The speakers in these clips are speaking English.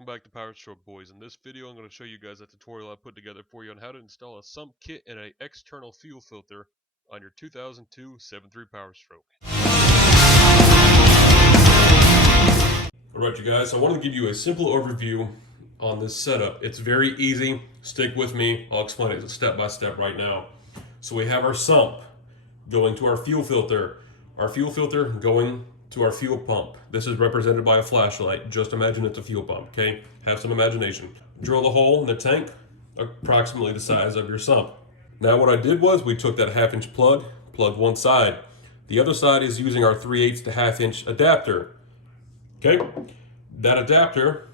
welcome back to Powerstroke, boys. In this video I'm going to show you guys a tutorial I put together for you on how to install a sump kit and an external fuel filter on your 2002 7.3 Powerstroke. Alright you guys, so I want to give you a simple overview on this setup. It's very easy, stick with me, I'll explain it step by step right now. So we have our sump going to our fuel filter going to our fuel pump. This is represented by a flashlight. Just imagine it's a fuel pump, okay? Have some imagination. Drill a hole in the tank, approximately the size of your sump. Now what I did was we took that 1/2-inch plug, plugged one side. The other side is using our 3/8 to 1/2-inch adapter, okay? That adapter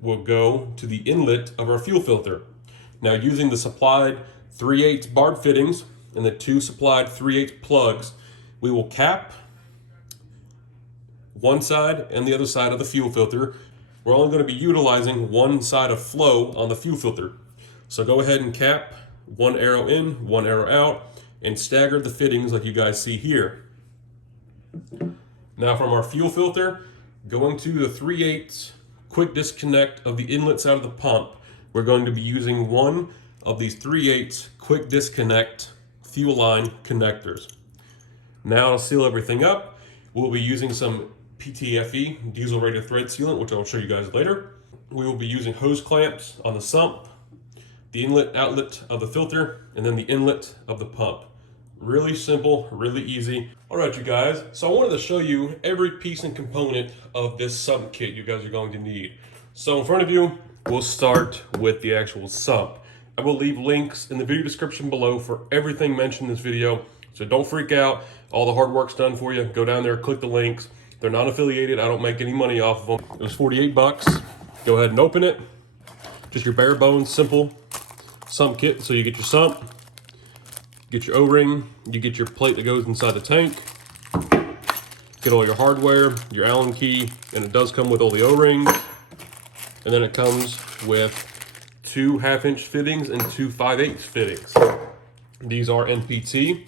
will go to the inlet of our fuel filter. Now using the supplied 3/8 barb fittings and the two supplied 3/8 plugs, we will cap one side and the other side of the fuel filter. We're only going to be utilizing one side of flow on the fuel filter. So go ahead and cap one arrow in, one arrow out, and stagger the fittings like you guys see here. Now from our fuel filter, going to the 3/8 quick disconnect of the inlet side of the pump, we're going to be using one of these 3/8 quick disconnect fuel line connectors. Now to seal everything up, we'll be using some PTFE, diesel rated thread sealant, which I'll show you guys later. We will be using hose clamps on the sump, the inlet outlet of the filter, and then the inlet of the pump. Really simple, really easy. All right, you guys, so I wanted to show you every piece and component of this sump kit you guys are going to need. So in front of you, we'll start with the actual sump. I will leave links in the video description below for everything mentioned in this video, so don't freak out. All the hard work's done for you. Go down there, click the links. They're not affiliated. I don't make any money off of them. It was 48 bucks. Go ahead and open it. Just your bare bones, simple sump kit. So you get your sump, get your O-ring, you get your plate that goes inside the tank, get all your hardware, your Allen key, and it does come with all the O-rings. And then it comes with two 1/2-inch fittings and two 5/8 fittings. These are NPT.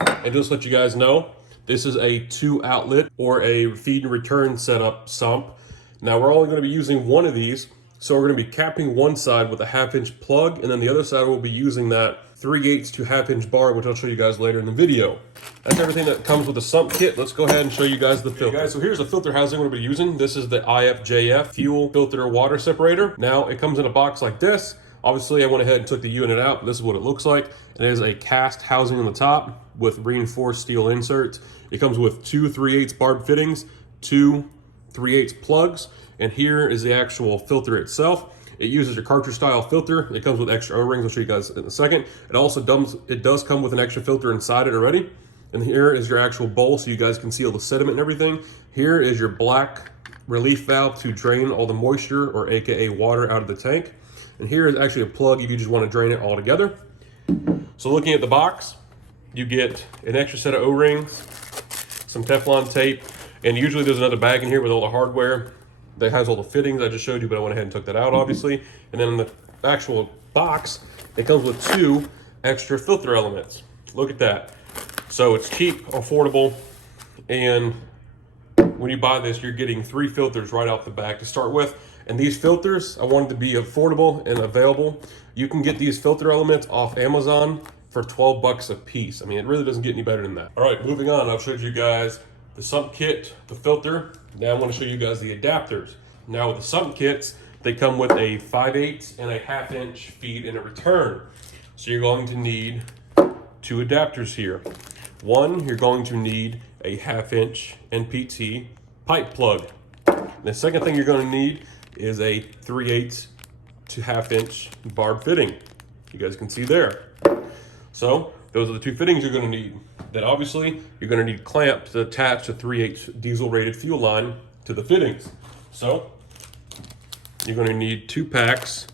And just to let you guys know, this is a 2-outlet or a feed and return setup sump. Now we're only going to be using one of these, so we're going to be capping one side with a 1/2-inch plug, and then the other side we'll be using that 3/8 to 1/2-inch bar, which I'll show you guys later in the video. That's everything that comes with the sump kit. Let's go ahead and show you guys the filter. Okay, guys, so here's the filter housing we're going to be using. This is the iovJF Fuel Filter Water Separator. Now it comes in a box like this. Obviously, I went ahead and took the unit out. This is what it looks like. It is a cast housing on the top with reinforced steel inserts. It comes with two 3/8 barb fittings, two 3/8 plugs, and here is the actual filter itself. It uses your cartridge style filter. It comes with extra O-rings. I'll show you guys in a second. It also does come with an extra filter inside it already. And here is your actual bowl so you guys can see all the sediment and everything. Here is your black relief valve to drain all the moisture, or AKA water, out of the tank. And here is actually a plug if you just want to drain it all together. So looking at the box, you get an extra set of O-rings, some Teflon tape, and usually there's another bag in here with all the hardware that has all the fittings I just showed you, but I went ahead and took that out, obviously. And then in the actual box, it comes with two extra filter elements. Look at that. So it's cheap, affordable, and when you buy this, you're getting 3 filters right off the back to start with. And these filters, I wanted to be affordable and available. You can get these filter elements off Amazon for 12 bucks a piece. I mean, it really doesn't get any better than that. All right, moving on. I've showed you guys the sump kit, the filter. Now I want to show you guys the adapters. Now with the sump kits, they come with a 5/8 and a 1/2-inch feed and a return. So you're going to need 2 adapters here. One, you're going to need a 1/2-inch NPT pipe plug. The second thing you're going to need is a 3/8 to 1/2-inch barb fitting. You guys can see there. So those are the 2 fittings you're going to need. Then obviously you're going to need clamps to attach the 3/8 diesel rated fuel line to the fittings. So you're going to need 2 packs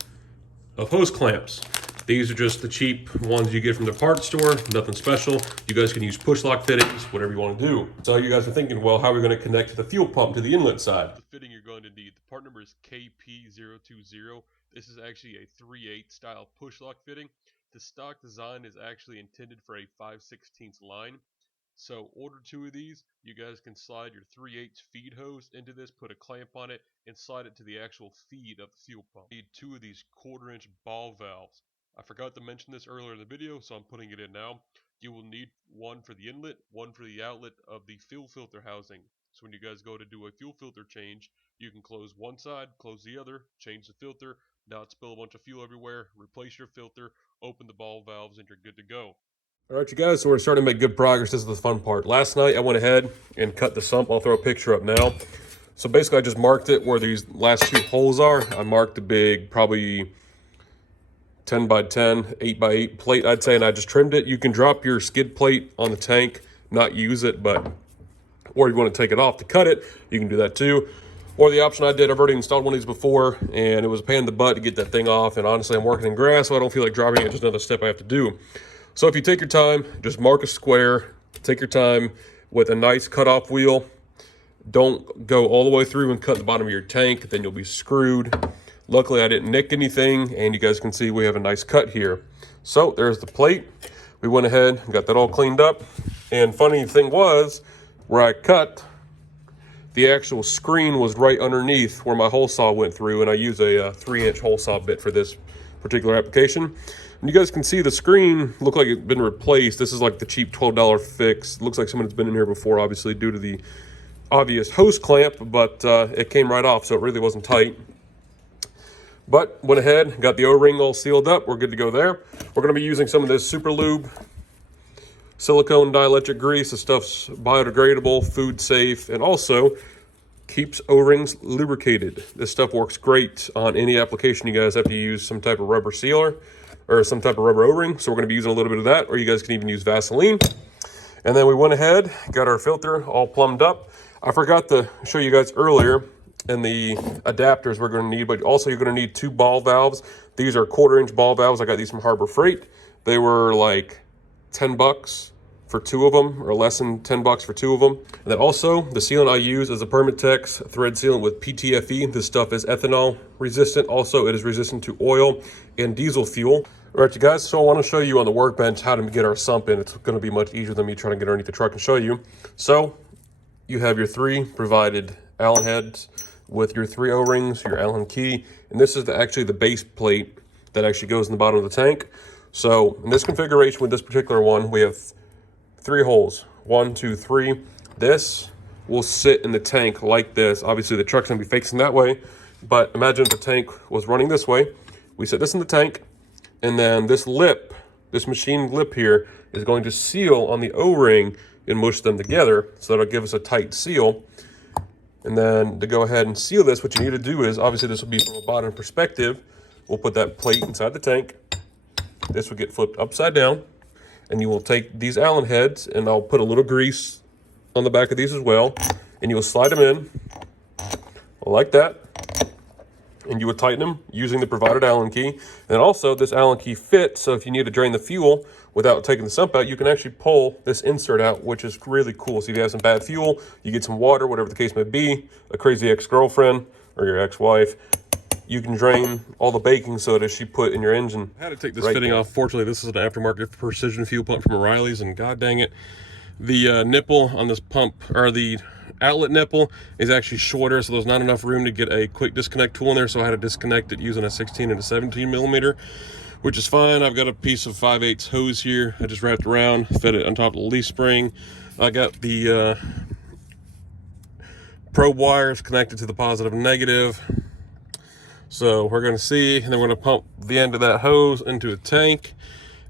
of hose clamps. These are just the cheap ones you get from the parts store, nothing special. You guys can use push lock fittings, whatever you want to do. So you guys are thinking, well, how are we going to connect the fuel pump to the inlet side? The fitting you're going to need, the part number is KP020. This is actually a 3/8 style push lock fitting. The stock design is actually intended for a 5/16 line. So order 2 of these. You guys can slide your 3/8 feed hose into this, put a clamp on it, and slide it to the actual feed of the fuel pump. You need 2 of these 1/4-inch ball valves. I forgot to mention this earlier in the video, so I'm putting it in now. You will need one for the inlet, one for the outlet of the fuel filter housing. So when you guys go to do a fuel filter change, you can close one side, close the other, change the filter, not spill a bunch of fuel everywhere, replace your filter, open the ball valves, and you're good to go. All right, you guys, so we're starting to make good progress. This is the fun part. Last night, I went ahead and cut the sump. I'll throw a picture up now. So basically, I just marked it where these last 2 holes are. I marked the big, probably 10 by 10, 8 by 8 plate, I'd say, and I just trimmed it. You can drop your skid plate on the tank, not use it, but, or if you want to take it off to cut it, you can do that too. Or the option I did, I've already installed one of these before, and it was a pain in the butt to get that thing off. And honestly, I'm working in grass, so I don't feel like dropping it. Just another step I have to do. So if you take your time, just mark a square, take your time with a nice cutoff wheel. Don't go all the way through and cut the bottom of your tank, then you'll be screwed. Luckily, I didn't nick anything, and you guys can see we have a nice cut here. So there's the plate. We went ahead and got that all cleaned up. And funny thing was, where I cut, the actual screen was right underneath where my hole saw went through, and I use a 3-inch hole saw bit for this particular application. And you guys can see the screen looked like it's been replaced. This is like the cheap $12 fix. It looks like someone's been in here before, obviously, due to the obvious hose clamp, but it came right off, so it really wasn't tight. But went ahead, got the O-ring all sealed up. We're good to go there. We're going to be using some of this Super Lube silicone dielectric grease. The stuff's biodegradable, food safe, and also keeps O-rings lubricated. This stuff works great on any application you guys have to use some type of rubber sealer or some type of rubber O-ring. So we're going to be using a little bit of that, or you guys can even use Vaseline. And then we went ahead, got our filter all plumbed up. I forgot to show you guys earlier in the adapters we're going to need, but also you're going to need 2 ball valves. These are 1/4-inch ball valves. I got these from Harbor Freight. They were like $10 for 2 of them, or less than $10 for 2 of them. And then also, the sealant I use is a Permatex thread sealant with PTFE. This stuff is ethanol resistant. Also, it is resistant to oil and diesel fuel. All right, you guys, so I want to show you on the workbench how to get our sump in. It's going to be much easier than me trying to get underneath the truck and show you. So, you have your 3 provided Allen heads with your 3 O-rings, your Allen key, and this is actually the base plate that actually goes in the bottom of the tank. So, in this configuration with this particular one, we have 3 holes. 1, 2, 3. This will sit in the tank like this. Obviously, the truck's going to be facing that way, but imagine if the tank was running this way. We set this in the tank, and then this lip, this machine lip here, is going to seal on the O-ring and mush them together, so that'll give us a tight seal. And then to go ahead and seal this, what you need to do is, obviously this will be from a bottom perspective. We'll put that plate inside the tank. This will get flipped upside down. And you will take these Allen heads, and I'll put a little grease on the back of these as well. And you will slide them in like that. And you would tighten them using the provided Allen key. And also, this Allen key fits, so if you need to drain the fuel without taking the sump out, you can actually pull this insert out, which is really cool. So if you have some bad fuel, you get some water, whatever the case may be, a crazy ex-girlfriend or your ex-wife, you can drain all the baking soda she put in your engine. I had to take this fitting off. Fortunately, this is an aftermarket precision fuel pump from O'Reilly's, and god dang it, the nipple on this pump, or the outlet nipple, is actually shorter, so there's not enough room to get a quick disconnect tool in there, so I had to disconnect it using a 16 and a 17 millimeter, which is fine. I've got a piece of 5/8 hose here. I just wrapped around, fed it on top of the leaf spring. I got the probe wires connected to the positive and negative. So we're going to see, and then we're going to pump the end of that hose into a tank,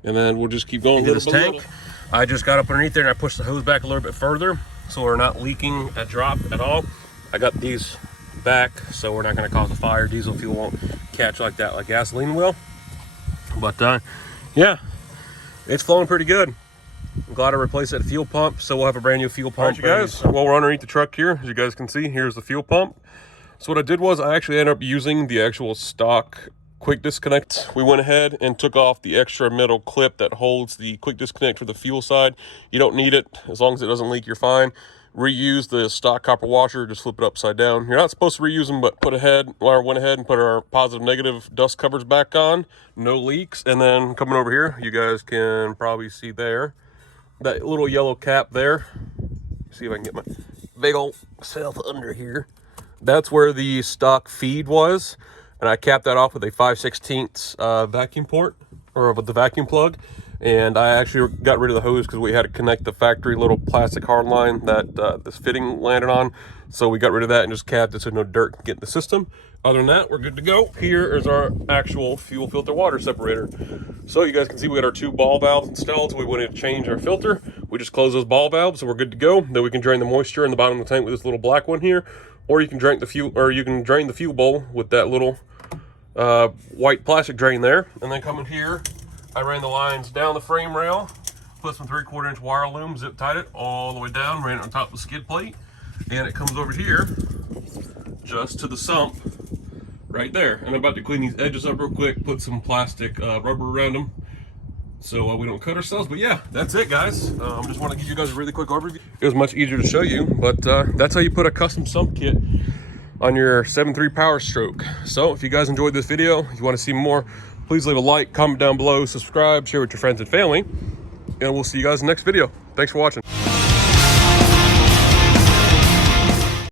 and then we'll just keep going into this tank. I just got up underneath there and I pushed the hose back a little bit further, so we're not leaking at drop at all. I got these back, so we're not going to cause a fire. Diesel fuel won't catch like that, like gasoline will. But yeah, it's flowing pretty good. I'm glad I replaced that fuel pump, so we'll have a brand new fuel pump. All right, you guys, while we're underneath the truck here, as you guys can see, here's the fuel pump. So what I did was I actually ended up using the actual stock quick disconnect. We went ahead and took off the extra metal clip that holds the quick disconnect for the fuel side. You don't need it. As long as it doesn't leak, you're fine. Reuse the stock copper washer, just flip it upside down. You're not supposed to reuse them, but went ahead and put our positive negative dust covers back on. No leaks. And then coming over here, you guys can probably see there, that little yellow cap there. See if I can get my big old self under here. That's where the stock feed was, and I capped that off with a 5/16 vacuum port, or with the vacuum plug. And I actually got rid of the hose because we had to connect the factory little plastic hard line that this fitting landed on. So we got rid of that and just capped it so no dirt can get in the system. Other than that, we're good to go. Here is our actual fuel filter water separator. So you guys can see we got our 2 ball valves installed. So we wanted to change our filter. We just close those ball valves, so we're good to go. Then we can drain the moisture in the bottom of the tank with this little black one here, or you can drain the fuel bowl with that little white plastic drain there. And then coming here, I ran the lines down the frame rail, put some 3/4 inch wire loom, zip tied it all the way down, ran it on top of the skid plate, and it comes over here just to the sump right there. And I'm about to clean these edges up real quick, put some plastic rubber around them so we don't cut ourselves. But yeah, that's it, guys. Just want to give you guys a really quick overview. It was much easier to show you, but that's how you put a custom sump kit on your 7.3 Powerstroke. So if you guys enjoyed this video, if you want to see more, please leave a like, comment down below, subscribe, share with your friends and family, and we'll see you guys in the next video. Thanks for watching.